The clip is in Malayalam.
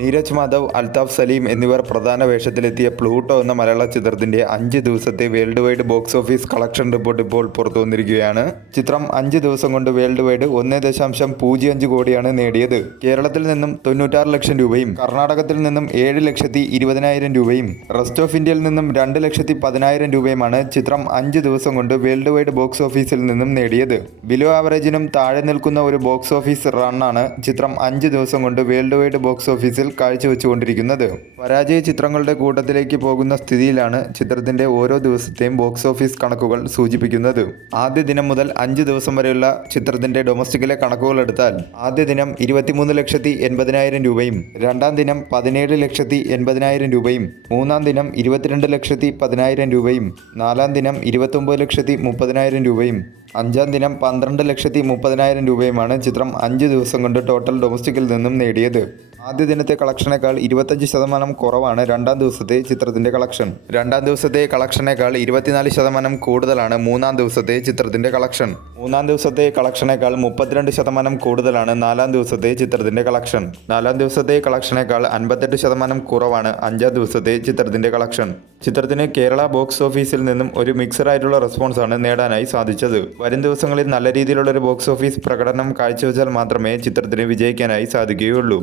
നീരജ് മാധവ്, അൽതാഫ് സലീം എന്നിവർ പ്രധാന വേഷത്തിലെത്തിയ പ്ലൂട്ടോ എന്ന മലയാള ചിത്രത്തിന്റെ 5 ദിവസത്തെ world wide box office collection report ഇപ്പോൾ പുറത്തു വന്നിരിക്കുകയാണ്. ചിത്രം 5 ദിവസം കൊണ്ട് വേൾഡ് വൈഡ് 1.05 കോടിയാണ് നേടിയത്. കേരളത്തിൽ നിന്നും 96 ലക്ഷം രൂപയും കർണാടകത്തിൽ നിന്നും 7,20,000 രൂപയും റെസ്റ്റ് ഓഫ് ഇന്ത്യയിൽ നിന്നും 2,10,000 രൂപയുമാണ് ചിത്രം 5 ദിവസം കൊണ്ട് വേൾഡ് വൈഡ് ബോക്സ് ഓഫീസിൽ നിന്നും നേടിയത്. ബിലോ ആവറേജിനും താഴെ നിൽക്കുന്ന ഒരു ബോക്സ് ഓഫീസ് റണ്ണാണ് ചിത്രം 5 ദിവസം കൊണ്ട് വേൾഡ് വൈഡ് ബോക്സ് ഓഫീസിൽ കാഴ്ചവെച്ചുകൊണ്ടിരിക്കുന്നത്. പരാജയ ചിത്രങ്ങളുടെ കൂട്ടത്തിലേക്ക് പോകുന്ന സ്ഥിതിയിലാണ് ചിത്രത്തിന്റെ ഓരോ ദിവസത്തെയും ബോക്സ് ഓഫീസ് കണക്കുകൾ സൂചിപ്പിക്കുന്നത്. ആദ്യ ദിനം മുതൽ 5 ദിവസം വരെയുള്ള ചിത്രത്തിന്റെ ഡൊമസ്റ്റിക്കിലെ കണക്കുകൾ എടുത്താൽ ആദ്യ ദിനം 23,80,000 രൂപയും രണ്ടാം ദിനം 17,80,000 രൂപയും മൂന്നാം ദിനം 22,10,000 രൂപയും നാലാം ദിനം 29,30,000 രൂപയും അഞ്ചാം ദിനം 12,30,000 രൂപയുമാണ് ചിത്രം 5 ദിവസം കൊണ്ട് ടോട്ടൽ ഡൊമസ്റ്റിക്കിൽ നിന്നും നേടിയത്. ആദ്യ ദിനത്തെ കളക്ഷനേക്കാൾ 25% കുറവാണ് രണ്ടാം ദിവസത്തെ ചിത്രത്തിന്റെ കളക്ഷൻ. രണ്ടാം ദിവസത്തെ കളക്ഷനേക്കാൾ 24% കൂടുതലാണ് മൂന്നാം ദിവസത്തെ ചിത്രത്തിന്റെ കളക്ഷൻ. മൂന്നാം ദിവസത്തെ കളക്ഷനേക്കാൾ 32% കൂടുതലാണ് നാലാം ദിവസത്തെ ചിത്രത്തിന്റെ കളക്ഷൻ. നാലാം ദിവസത്തെ കളക്ഷനേക്കാൾ 58% കുറവാണ് അഞ്ചാം ദിവസത്തെ ചിത്രത്തിന്റെ കളക്ഷൻ. ചിത്രത്തിന് കേരള ബോക്സ് ഓഫീസിൽ നിന്നും ഒരു മിക്സഡായിട്ടുള്ള റെസ്പോൺസാണ് നേടാനായി സാധിച്ചത്. വരും ദിവസങ്ങളിൽ നല്ല രീതിയിലുള്ള ഒരു ബോക്സ് ഓഫീസ് പ്രകടനം കാഴ്ചവെച്ചാൽ മാത്രമേ ചിത്രത്തിന് വിജയിക്കാനായി സാധിക്കുകയുള്ളൂ.